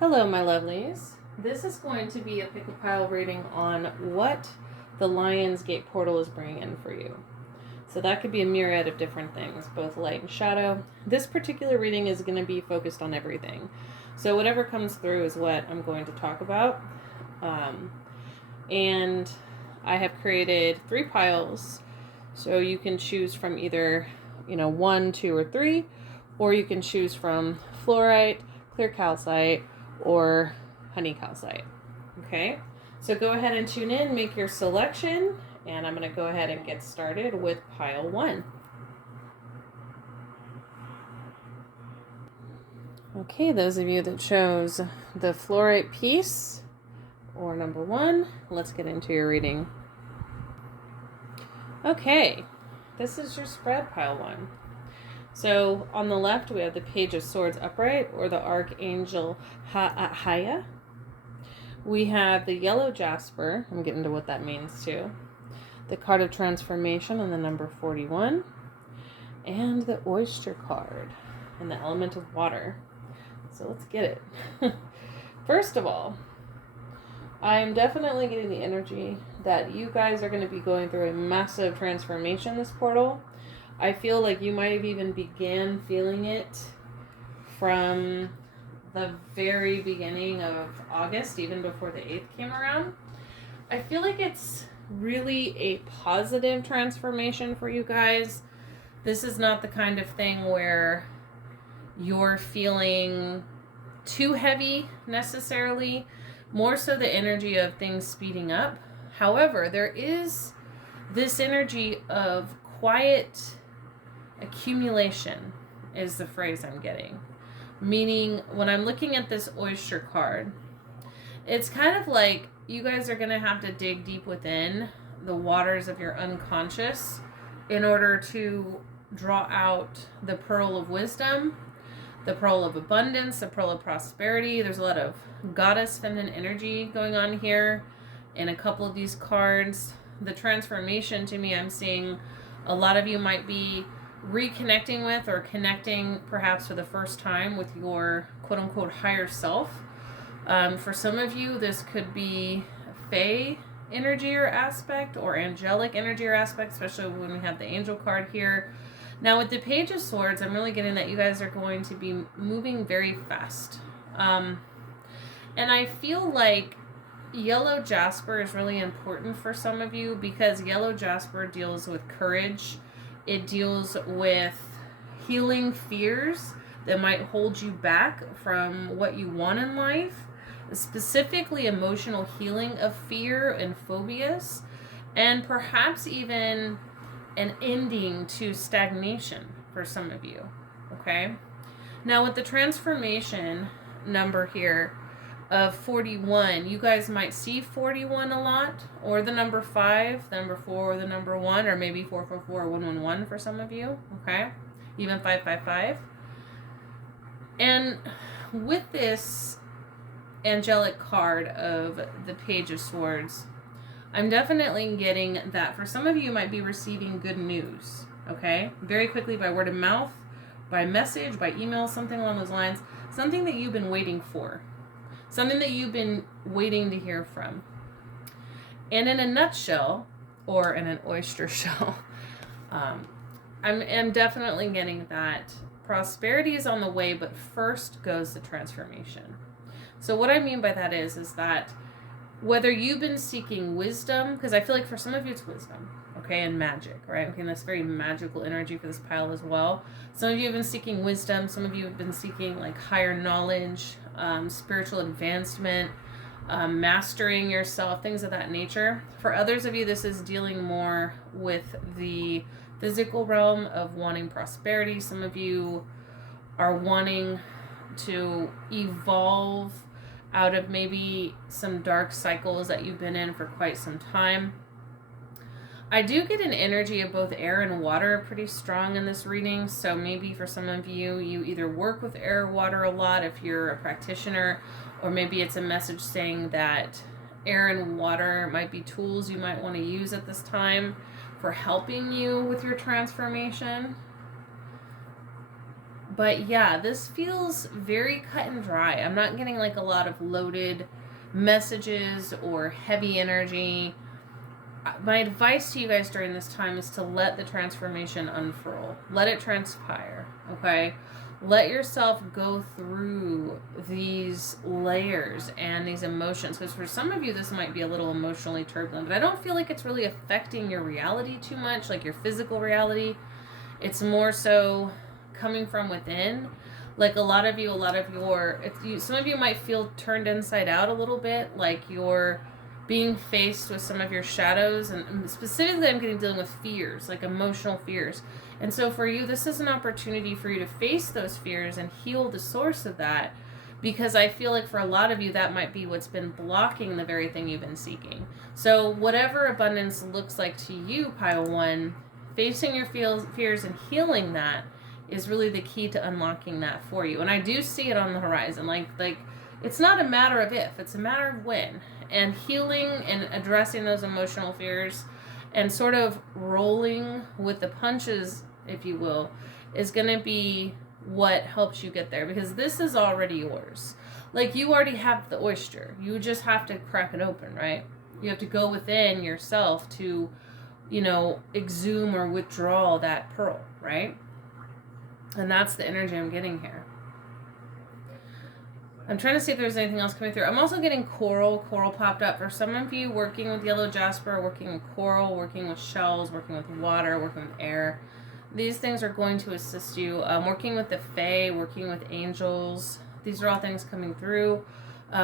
Hello, my lovelies. This is going to be a pick a pile reading on what the Lionsgate portal is bringing in for you. So that could be a myriad of different things, both light and shadow. This particular reading is going to be focused on everything. So whatever comes through is what I'm going to talk about. And I have created 3 piles. So you can choose from either, 1, 2, or 3, or you can choose from fluorite, clear calcite, or honey calcite. Okay, so go ahead and tune in, make your selection, and I'm going to go ahead and get started with pile 1. Okay, those of you that chose the fluorite piece or number 1, let's get into your reading. Okay, this is your spread pile 1. So on the left, we have the Page of Swords upright, or the Archangel Haya. We have the yellow jasper. I'm getting to what that means too. The card of transformation and the number 41. And the oyster card and the element of water. So let's get it. First of all, I'm definitely getting the energy that you guys are going to be going through a massive transformation this portal. I feel like you might have even began feeling it from the very beginning of August, even before the 8th came around. I feel like it's really a positive transformation for you guys. This is not the kind of thing where you're feeling too heavy necessarily, more so the energy of things speeding up. However, there is this energy of quiet accumulation is the phrase I'm getting. Meaning, when I'm looking at this oyster card, it's kind of like you guys are going to have to dig deep within the waters of your unconscious in order to draw out the pearl of wisdom, the pearl of abundance, the pearl of prosperity. There's a lot of goddess feminine energy going on here in a couple of these cards. The transformation, to me, I'm seeing a lot of you might be reconnecting with or connecting perhaps for the first time with your quote-unquote higher self. For some of you, this could be fae energy or aspect, or angelic energy or aspect, especially when we have the angel card here. Now with the Page of Swords, I'm really getting that you guys are going to be moving very fast. And I feel like yellow jasper is really important for some of you, because yellow jasper deals with courage. It deals with healing fears that might hold you back from what you want in life, specifically emotional healing of fear and phobias, and perhaps even an ending to stagnation for some of you. Okay? Now with the transformation number here of 41, you guys might see 41 a lot, or the number 5, the number 4, or the number 1, or maybe 444 or 111 for some of you. Okay? Even 555. And with this angelic card of the Page of Swords, I'm definitely getting that for some of you might be receiving good news. Okay? Very quickly, by word of mouth, by message, by email, something along those lines. Something that you've been waiting for. Something that you've been waiting to hear from. And in a nutshell, or in an oyster shell, I'm definitely getting that prosperity is on the way, but first goes the transformation. So what I mean by that is that whether you've been seeking wisdom, because I feel like for some of you it's wisdom, okay, and magic, right? Okay, and that's very magical energy for this pile as well. Some of you have been seeking wisdom. Some of you have been seeking like higher knowledge, spiritual advancement, mastering yourself, things of that nature. For others of you, this is dealing more with the physical realm of wanting prosperity. Some of you are wanting to evolve out of maybe some dark cycles that you've been in for quite some time. I do get an energy of both air and water pretty strong in this reading. So maybe for some of you, you either work with air or water a lot if you're a practitioner, or maybe it's a message saying that air and water might be tools you might want to use at this time for helping you with your transformation. But yeah, this feels very cut and dry. I'm not getting like a lot of loaded messages or heavy energy. My advice to you guys during this time is to let the transformation unfurl. Let it transpire, okay? Let yourself go through these layers and these emotions. Because for some of you, this might be a little emotionally turbulent, but I don't feel like it's really affecting your reality too much, like your physical reality. It's more so coming from within. Like some of you might feel turned inside out a little bit, like you're being faced with some of your shadows, and specifically I'm dealing with fears, like emotional fears. And so for you, this is an opportunity for you to face those fears and heal the source of that, because I feel like for a lot of you, that might be what's been blocking the very thing you've been seeking. So whatever abundance looks like to you, pile one, facing your fears and healing that is really the key to unlocking that for you. And I do see it on the horizon. Like it's not a matter of if, it's a matter of when. And healing and addressing those emotional fears and sort of rolling with the punches, if you will, is going to be what helps you get there, because this is already yours. Like you already have the oyster. You just have to crack it open, right? You have to go within yourself to, exhume or withdraw that pearl, right? And that's the energy I'm getting here. I'm trying to see if there's anything else coming through. I'm also getting coral. Coral popped up. For some of you, working with yellow jasper, working with coral, working with shells, working with water, working with air. These things are going to assist you. Working with the fae, working with angels. These are all things coming through.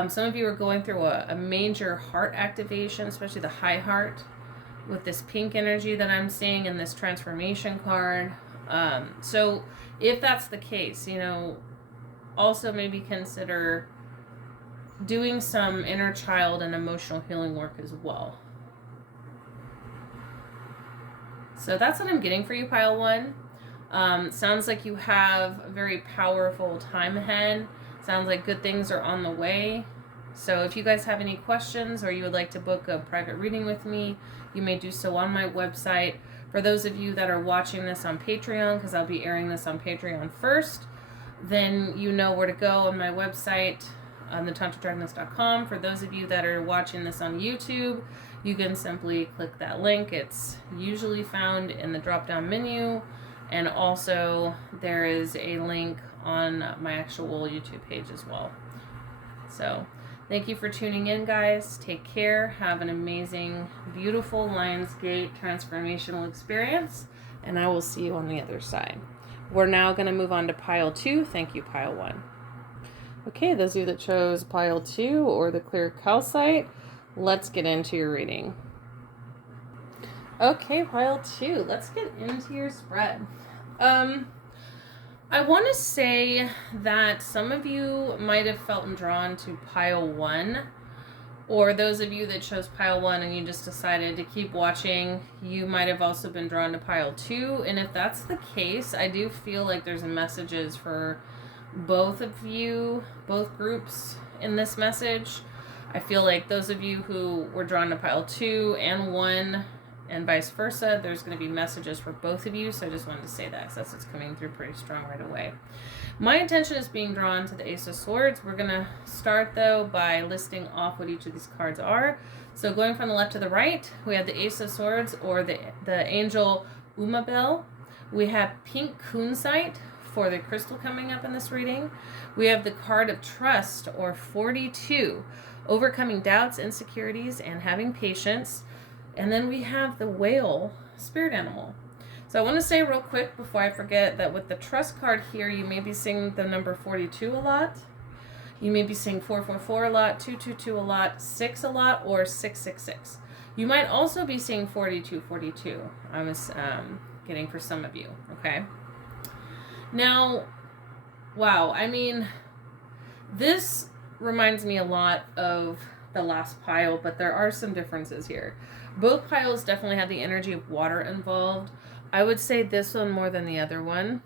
Some of you are going through a major heart activation, especially the high heart, with this pink energy that I'm seeing in this transformation card. So if that's the case, also maybe consider doing some inner child and emotional healing work as well. So that's what I'm getting for you, pile one. Sounds like you have a very powerful time ahead. Sounds like good things are on the way. So if you guys have any questions or you would like to book a private reading with me, you may do so on my website. For those of you that are watching this on Patreon, because I'll be airing this on Patreon first, then you know where to go on my website, on thetantradragoness.com. For those of you that are watching this on YouTube, you can simply click that link. It's usually found in the drop-down menu, and also there is a link on my actual YouTube page as well. So thank you for tuning in, guys. Take care. Have an amazing, beautiful Lionsgate transformational experience, and I will see you on the other side. We're now going to move on to pile two. Thank you, pile one. Okay, those of you that chose pile two or the clear calcite, let's get into your reading. Okay, pile two, let's get into your spread. I want to say that some of you might have felt drawn to pile one, or those of you that chose pile one and you just decided to keep watching, you might have also been drawn to pile two. And if that's the case, I do feel like there's messages for both of you, both groups in this message. I feel like those of you who were drawn to pile two and one, and vice versa, there's going to be messages for both of you. So I just wanted to say that, because that's what's coming through pretty strong right away. My intention is being drawn to the Ace of Swords. We're going to start, though, by listing off what each of these cards are. So going from the left to the right, we have the Ace of Swords, or the angel Umabel. We have pink kunzite for the crystal coming up in this reading. We have the card of trust, or 42, overcoming doubts, insecurities, and having patience. And then we have the whale spirit animal. So I want to say real quick before I forget that with the trust card here, you may be seeing the number 42 a lot. You may be seeing 444 a lot, 222 a lot, 6 a lot, or 666. You might also be seeing 4242. I was getting for some of you, okay? Now, wow, I mean, this reminds me a lot of the last pile, but there are some differences here. Both piles definitely have the energy of water involved. I would say this one more than the other one.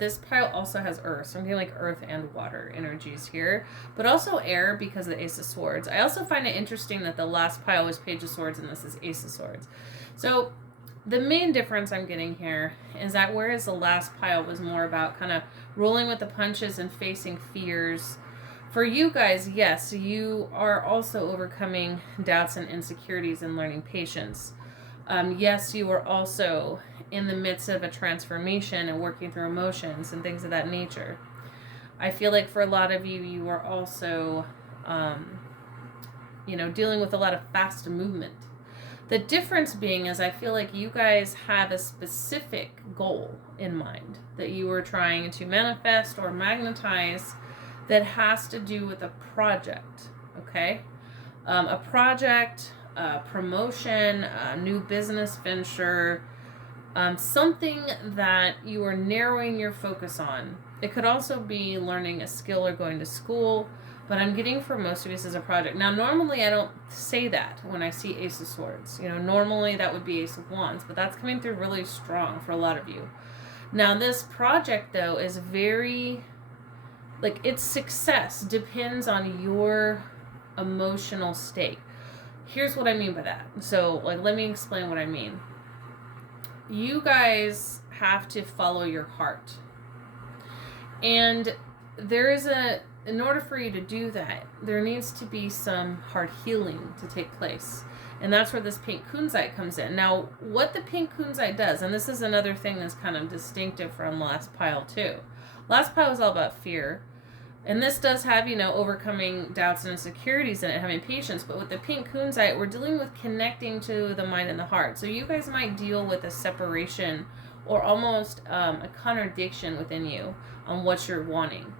This pile also has earth, so I'm getting like earth and water energies here, but also air because of the Ace of Swords. I also find it interesting that the last pile was Page of Swords and this is Ace of Swords. So the main difference I'm getting here is that whereas the last pile was more about kind of rolling with the punches and facing fears. For you guys, yes, you are also overcoming doubts and insecurities and learning patience. Yes, you are also in the midst of a transformation and working through emotions and things of that nature. I feel like for a lot of you, you are also, dealing with a lot of fast movement. The difference being is I feel like you guys have a specific goal in mind that you are trying to manifest or magnetize that has to do with a project, okay? A project, a promotion, a new business venture, something that you are narrowing your focus on. It could also be learning a skill or going to school, but I'm getting for most of us as a project. Now, normally I don't say that when I see Ace of Swords. Normally that would be Ace of Wands, but that's coming through really strong for a lot of you. Now, this project, though, is very, its success depends on your emotional state. Here's what I mean by that. So, let me explain what I mean. You guys have to follow your heart. And in order for you to do that, there needs to be some heart healing to take place. And that's where this pink kunzite comes in. Now, what the pink kunzite does, and this is another thing that's kind of distinctive from last pile too. Last pile is all about fear. And this does have, overcoming doubts and insecurities in it, having patience. But with the pink kunzite, we're dealing with connecting to the mind and the heart. So you guys might deal with a separation or almost a contradiction within you on what you're wanting.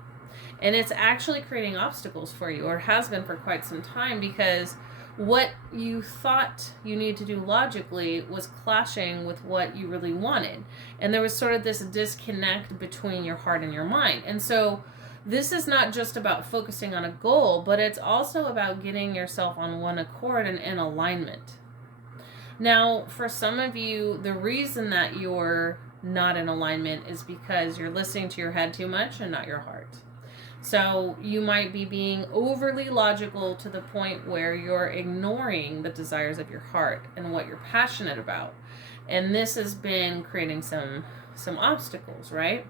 And it's actually creating obstacles for you, or has been for quite some time, because what you thought you needed to do logically was clashing with what you really wanted. And there was sort of this disconnect between your heart and your mind. And so this is not just about focusing on a goal, but it's also about getting yourself on one accord and in alignment. Now, for some of you, the reason that you're not in alignment is because you're listening to your head too much and not your heart. So you might be being overly logical to the point where you're ignoring the desires of your heart and what you're passionate about. And this has been creating some obstacles, right?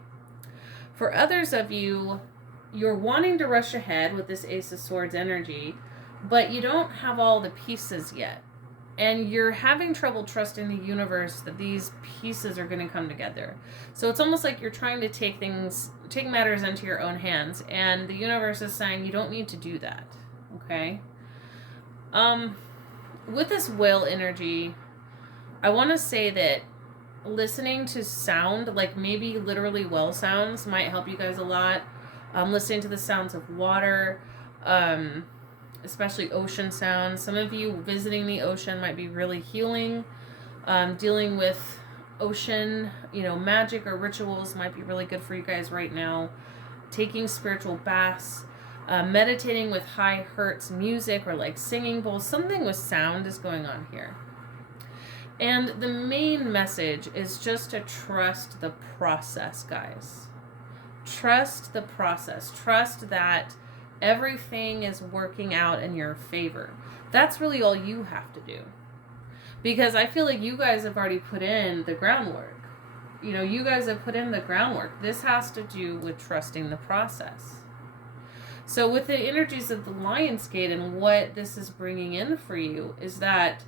For others of you, you're wanting to rush ahead with this Ace of Swords energy, but you don't have all the pieces yet. And you're having trouble trusting the universe that these pieces are going to come together. So it's almost like you're trying to take matters into your own hands. And the universe is saying you don't need to do that. Okay? With this whale energy, I want to say that listening to sound, maybe literally whale sounds, might help you guys a lot. Listening to the sounds of water, especially ocean sounds. Some of you visiting the ocean might be really healing. Dealing with ocean, magic or rituals might be really good for you guys right now. Taking spiritual baths, meditating with high hertz music or singing bowls. Something with sound is going on here. And the main message is just to trust the process, guys. Trust the process. Trust that everything is working out in your favor. That's really all you have to do. Because I feel like you guys have already put in the groundwork. You guys have put in the groundwork. This has to do with trusting the process. So with the energies of the Lion's Gate and what this is bringing in for you is that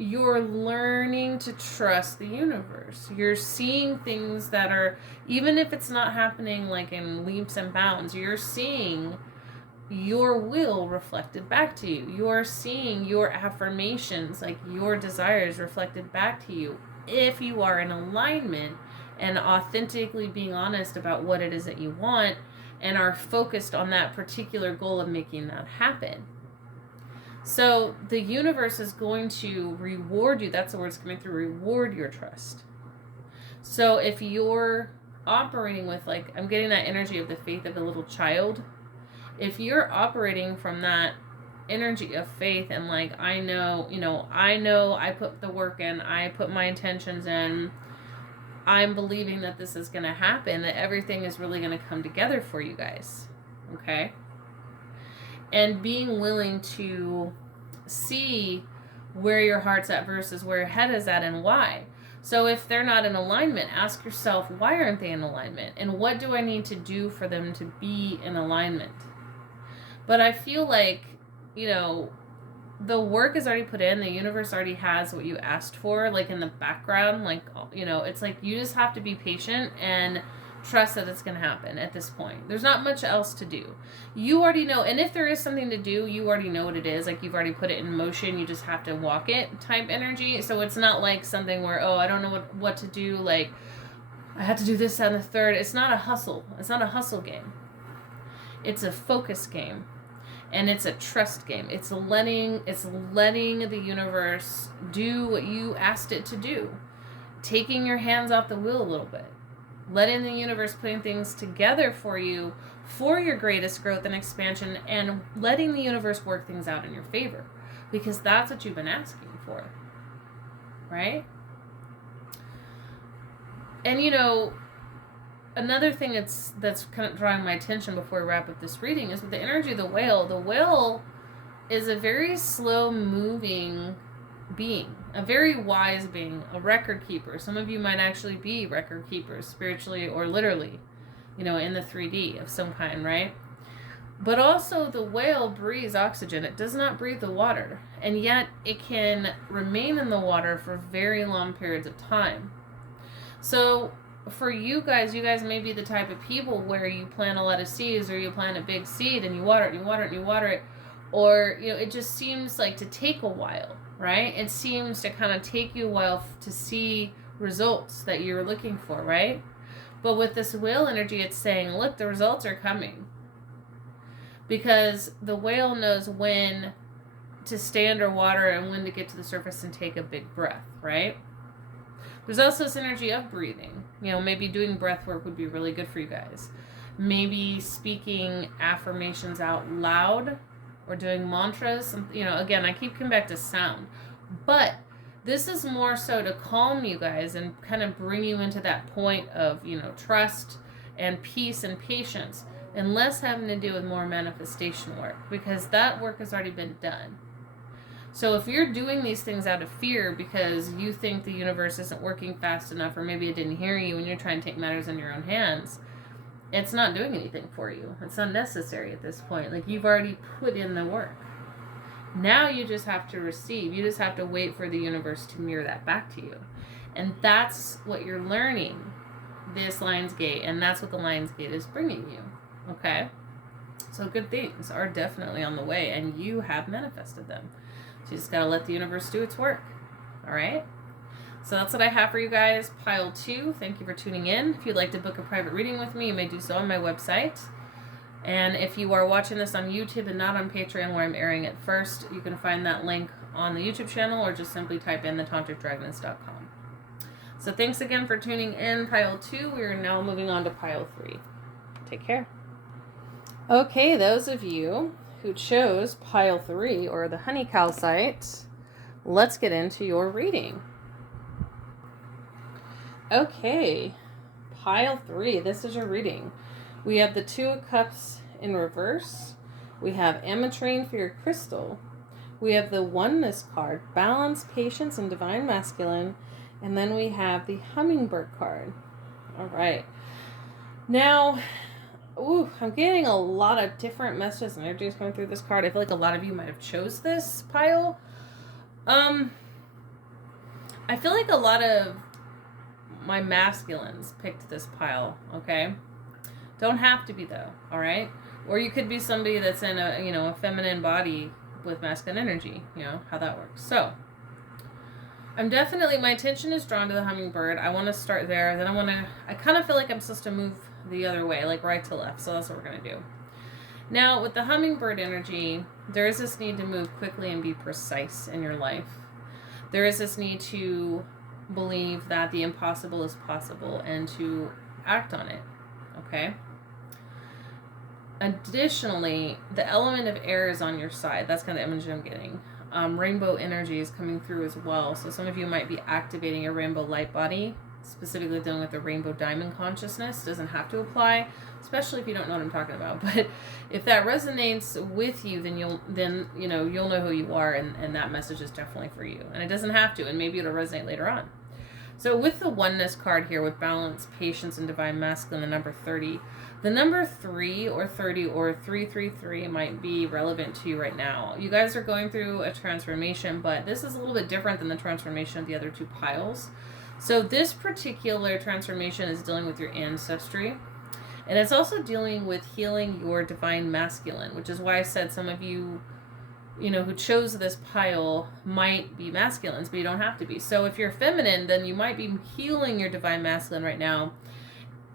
you're learning to trust the universe. You're seeing things that are, even if it's not happening in leaps and bounds, you're seeing your will reflected back to you. You're seeing your affirmations, your desires reflected back to you. If you are in alignment and authentically being honest about what it is that you want and are focused on that particular goal of making that happen. So the universe is going to reward you. That's the word that's coming through. Reward your trust. So if you're operating with I'm getting that energy of the faith of a little child. If you're operating from that energy of faith and I know I put the work in, I put my intentions in, I'm believing that this is going to happen, that everything is really going to come together for you guys. Okay? And being willing to see where your heart's at versus where your head is at and why. So if they're not in alignment, ask yourself, why aren't they in alignment? And what do I need to do for them to be in alignment? But I feel like, the work is already put in. The universe already has what you asked for, like in the background. Like, it's like you just have to be patient and trust that it's going to happen at this point. There's not much else to do. You already know. And if there is something to do, you already know what it is. Like, you've already put it in motion. You just have to walk it type energy. So it's not like something where, I don't know what to do. Like, I have to do this and the third. It's not a hustle. It's not a hustle game. It's a focus game. And it's a trust game. It's letting the universe do what you asked it to do. Taking your hands off the wheel a little bit. Letting the universe putting things together for you for your greatest growth and expansion, and letting the universe work things out in your favor, because that's what you've been asking for, right? And another thing that's kind of drawing my attention before we wrap up this reading is with the energy of the whale. The whale is a very slow moving being, a very wise being, a record keeper. Some of you might actually be record keepers, spiritually or literally, in the 3D of some kind, right? But also the whale breathes oxygen. It does not breathe the water, and yet it can remain in the water for very long periods of time. So for you guys may be the type of people where you plant a lot of seeds, or you plant a big seed and you water it and you water it and you water it, or it just seems like to take a while. Right? It seems to kind of take you a while to see results that you're looking for, right? But with this whale energy, it's saying, look, the results are coming. Because the whale knows when to stay underwater and when to get to the surface and take a big breath, right? There's also this energy of breathing. Maybe doing breath work would be really good for you guys. Maybe speaking affirmations out loud, or doing mantras. Again, I keep coming back to sound. But this is more so to calm you guys and kind of bring you into that point of, trust and peace and patience, and less having to do with more manifestation work, because that work has already been done. So if you're doing these things out of fear because you think the universe isn't working fast enough, or maybe it didn't hear you and you're trying to take matters in your own hands, it's not doing anything for you. It's unnecessary at this point. Like, you've already put in the work. Now you just have to receive. You just have to wait for the universe to mirror that back to you. And that's what you're learning, this Lion's Gate. And that's what the Lion's Gate is bringing you. Okay? So good things are definitely on the way, and you have manifested them. So you just got to let the universe do its work. All right? So that's what I have for you guys. Pile 2. Thank you for tuning in. If you'd like to book a private reading with me, you may do so on my website. And if you are watching this on YouTube and not on Patreon, where I'm airing it first, you can find that link on the YouTube channel, or just simply type in thetantricdragoness.com. So thanks again for tuning in, Pile 2. We are now moving on to Pile 3. Take care. Okay, those of you who chose Pile 3, or the honey calcite, let's get into your reading. Okay, Pile 3, this is your reading. We have the 2 of Cups in reverse. We have ametrine for your crystal. We have the Oneness card, balance, patience, and divine masculine. And then we have the hummingbird card. All right. Now, I'm getting a lot of different messages and energies coming through this card. I feel like a lot of you might have chose this pile. I feel like a lot of my masculines picked this pile, okay? Don't have to be, though, all right? Or you could be somebody that's in a feminine body with masculine energy, how that works. So, my attention is drawn to the hummingbird. I want to start there. Then I kind of feel like I'm supposed to move the other way, like right to left. So that's what we're going to do. Now, with the hummingbird energy, there is this need to move quickly and be precise in your life. There is this need to believe that the impossible is possible and to act on it, okay? Additionally, the element of air is on your side. That's kind of the image I'm getting. Rainbow energy is coming through as well. So some of you might be activating a rainbow light body, specifically dealing with the rainbow diamond consciousness. Doesn't have to apply, especially if you don't know what I'm talking about. But if that resonates with you, then you'll know who you are, and that message is definitely for you. And it doesn't have to, and maybe it'll resonate later on. So with the oneness card here, with balance, patience, and divine masculine, the number 30, the number 3 or 30 or 333 might be relevant to you right now. You guys are going through a transformation, but this is a little bit different than the transformation of the other two piles. So this particular transformation is dealing with your ancestry. And it's also dealing with healing your divine masculine, which is why I said some of you, who chose this pile might be masculines, but you don't have to be. So if you're feminine, then you might be healing your divine masculine right now,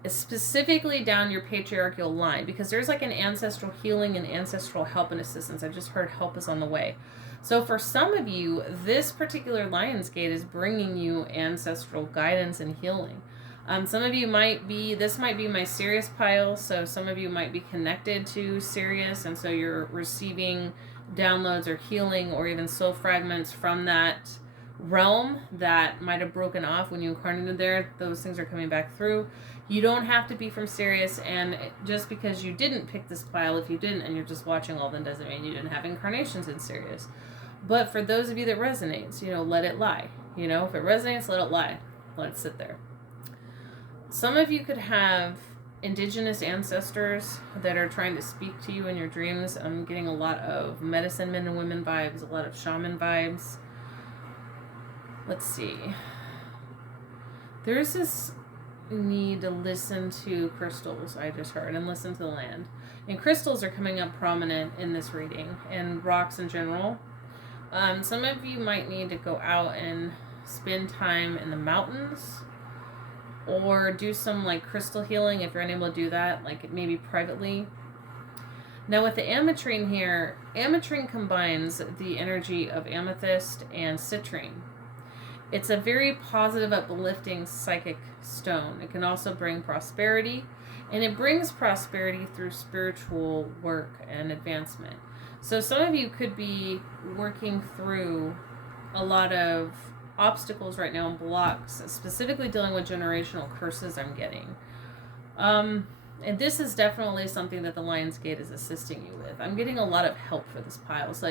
specifically down your patriarchal line, because there's like an ancestral healing and ancestral help and assistance. I just heard help is on the way. So for some of you, this particular Lion's Gate is bringing you ancestral guidance and healing. Some of you this might be my Sirius pile, so some of you might be connected to Sirius, and so you're receiving downloads or healing or even soul fragments from that realm that might have broken off when you incarnated there. Those things are coming back through. You don't have to be from Sirius, and just because you didn't pick this pile, if you didn't and you're just watching all, then doesn't mean you didn't have incarnations in Sirius. But for those of you that resonates, let it lie. If it resonates, let it lie. Let it sit there. Some of you could have indigenous ancestors that are trying to speak to you in your dreams. I'm getting a lot of medicine men and women vibes, a lot of shaman vibes. Let's see. There's this need to listen to crystals, I just heard, and listen to the land. And crystals are coming up prominent in this reading, and rocks in general. Some of you might need to go out and spend time in the mountains, or do some like crystal healing if you're unable to do that, like maybe privately. Now with the ametrine here, ametrine combines the energy of amethyst and citrine. It's a very positive, uplifting psychic stone. It can also bring prosperity, and it brings prosperity through spiritual work and advancement. So some of you could be working through a lot of obstacles right now and blocks, specifically dealing with generational curses I'm getting. And this is definitely something that the Lion's Gate is assisting you with. I'm getting a lot of help for this pile. It's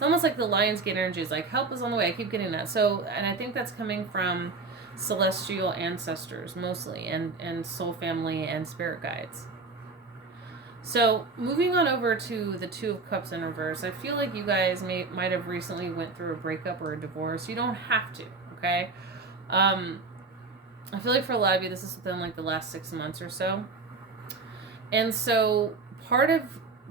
almost like the Lion's Gate energy is like, help is on the way. I keep getting that. So, and I think that's coming from celestial ancestors mostly, and soul family and spirit guides. So moving on over to the Two of Cups in reverse, I feel like you guys might have recently went through a breakup or a divorce. You don't have to, okay? I feel like for a lot of you, this is within like the last 6 months or so. And so part of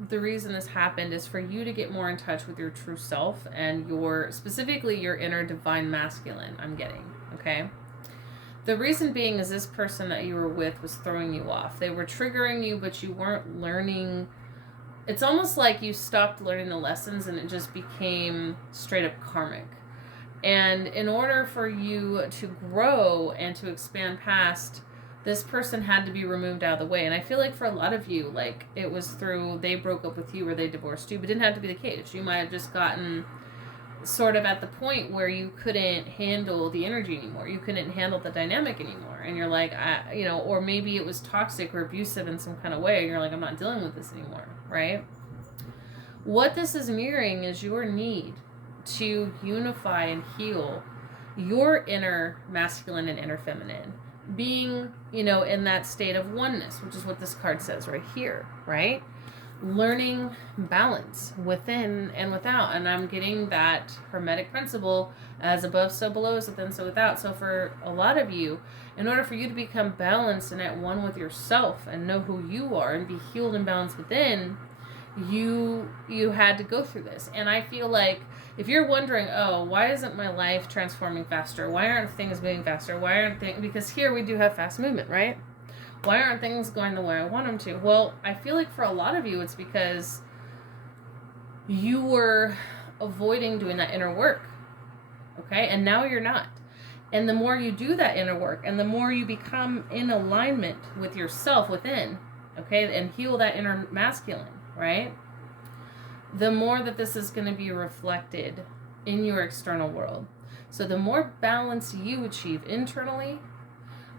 the reason this happened is for you to get more in touch with your true self and specifically your inner divine masculine, I'm getting, okay? The reason being is this person that you were with was throwing you off. They were triggering you, but you weren't learning. It's almost like you stopped learning the lessons and it just became straight up karmic. And in order for you to grow and to expand past, this person had to be removed out of the way. And I feel like for a lot of you, like it was through they broke up with you or they divorced you, but it didn't have to be the case. You might have just gotten sort of at the point where you couldn't handle the energy anymore. You couldn't handle the dynamic anymore. And you're like, or maybe it was toxic or abusive in some kind of way. And you're like, I'm not dealing with this anymore, right? What this is mirroring is your need to unify and heal your inner masculine and inner feminine. Being, in that state of oneness, which is what this card says right here, right? Learning balance within and without. And I'm getting that Hermetic principle, as above so below, as within so without. So for a lot of you, in order for you to become balanced and at one with yourself and know who you are and be healed and balanced within, you had to go through this. And I feel like if you're wondering, oh, why isn't my life transforming faster? Why aren't things moving faster? Because here we do have fast movement, right? Why aren't things going the way I want them to? Well, I feel like for a lot of you, it's because you were avoiding doing that inner work, okay? And now you're not. And the more you do that inner work, and the more you become in alignment with yourself within, okay, and heal that inner masculine, right? The more that this is going to be reflected in your external world. So the more balance you achieve internally,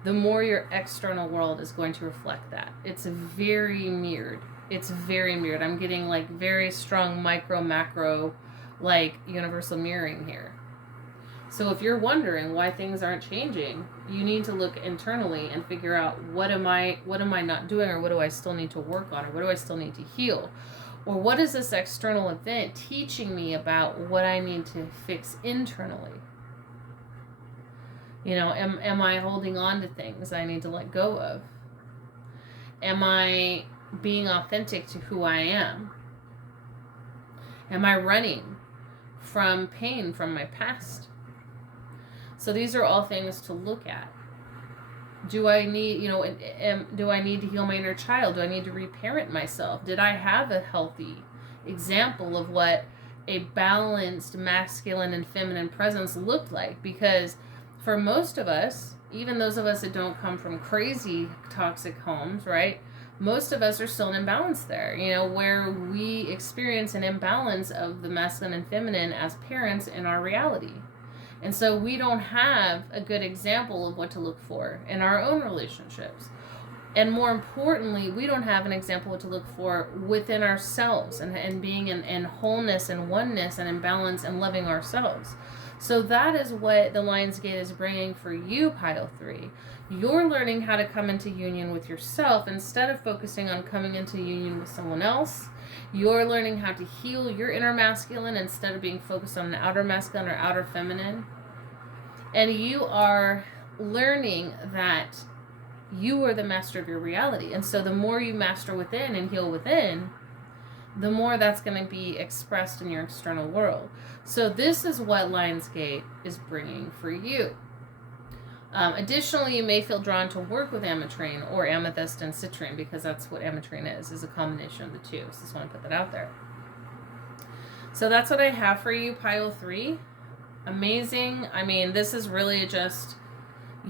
the more your external world is going to reflect that. It's very mirrored. I'm getting like very strong micro, macro, like universal mirroring here. So if you're wondering why things aren't changing, you need to look internally and figure out what am I not doing, or what do I still need to work on, or what do I still need to heal? Or what is this external event teaching me about what I need to fix internally? You know, am I holding on to things I need to let go of? Am I being authentic to who I am? Am I running from pain from my past? So these are all things to look at. Do I need, do I need to heal my inner child? Do I need to reparent myself? Did I have a healthy example of what a balanced masculine and feminine presence looked like? Because for most of us, even those of us that don't come from crazy toxic homes, right? Most of us are still in imbalance there, where we experience an imbalance of the masculine and feminine as parents in our reality. And so we don't have a good example of what to look for in our own relationships. And more importantly, we don't have an example of what to look for within ourselves and being in wholeness and oneness and in balance and loving ourselves. So that is what the Lionsgate is bringing for you, Pile 3. You're learning how to come into union with yourself instead of focusing on coming into union with someone else. You're learning how to heal your inner masculine instead of being focused on an outer masculine or outer feminine. And you are learning that you are the master of your reality. And so the more you master within and heal within, the more that's going to be expressed in your external world. So this is what Lionsgate is bringing for you. Additionally, you may feel drawn to work with ametrine or amethyst and citrine, because that's what ametrine is a combination of the two. So just want to put that out there. So that's what I have for you, Pile 3. Amazing. I mean, this is really just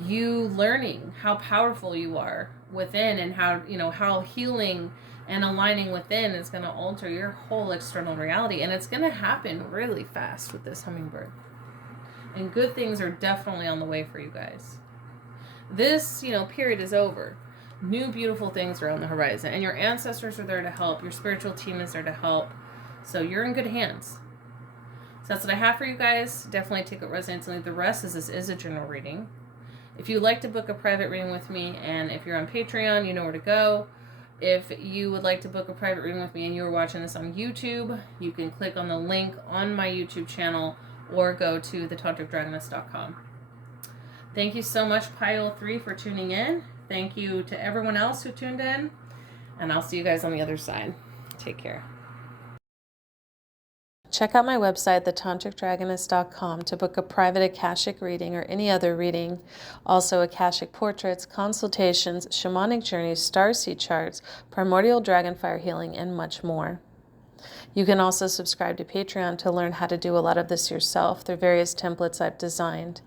you learning how powerful you are within, and how healing and aligning within is going to alter your whole external reality. And it's going to happen really fast with this hummingbird. And good things are definitely on the way for you guys. This, period is over. New beautiful things are on the horizon. And your ancestors are there to help. Your spiritual team is there to help. So you're in good hands. So that's what I have for you guys. Definitely take what resonates and leave the rest, as this is a general reading. If you'd like to book a private reading with me, and if you're on Patreon, you know where to go. If you would like to book a private reading with me and you're watching this on YouTube, you can click on the link on my YouTube channel or go to thetantricdragoness.com. Thank you so much, Pile 3, for tuning in. Thank you to everyone else who tuned in, and I'll see you guys on the other side. Take care. Check out my website, thetantricdragoness.com, to book a private Akashic reading or any other reading. Also, Akashic portraits, consultations, shamanic journeys, starseed charts, primordial dragonfire healing, and much more. You can also subscribe to Patreon to learn how to do a lot of this yourself through various templates I've designed.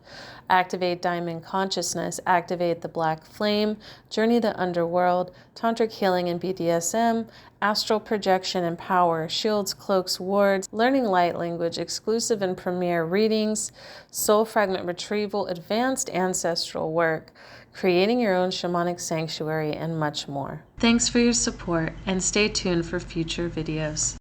Activate Diamond Consciousness, Activate the Black Flame, Journey the Underworld, Tantric Healing and BDSM, Astral Projection and Power, Shields, Cloaks, Wards, Learning Light Language, Exclusive and Premier Readings, Soul Fragment Retrieval, Advanced Ancestral Work, Creating Your Own Shamanic Sanctuary, and much more. Thanks for your support, and stay tuned for future videos.